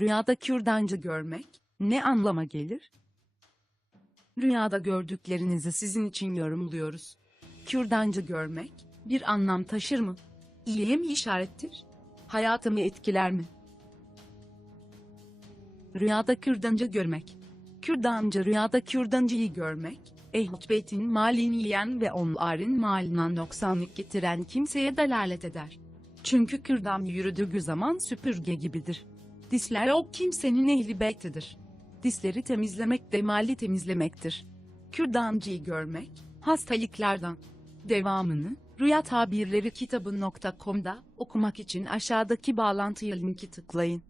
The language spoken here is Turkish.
Rüyada kürdancı görmek ne anlama gelir? Rüyada gördüklerinizi sizin için yorumluyoruz. Kürdancı görmek bir anlam taşır mı? İyiye mi işarettir? Hayatımı etkiler mi? Rüyada kürdancı görmek. Kürdancı rüyada kürdancıyı görmek, Ehl-i Beyt'in malini yiyen ve onların maline noksanlık getiren kimseye delalet eder. Çünkü kürdan yürüdüğü zaman süpürge gibidir. Disler o kimsenin ehli beytidir. Disleri temizlemek de mali temizlemektir. Kürdancıyı görmek, hastalıklardan. Devamını, Rüya Tabirleri kitabı.com'da okumak için aşağıdaki bağlantıya linki tıklayın.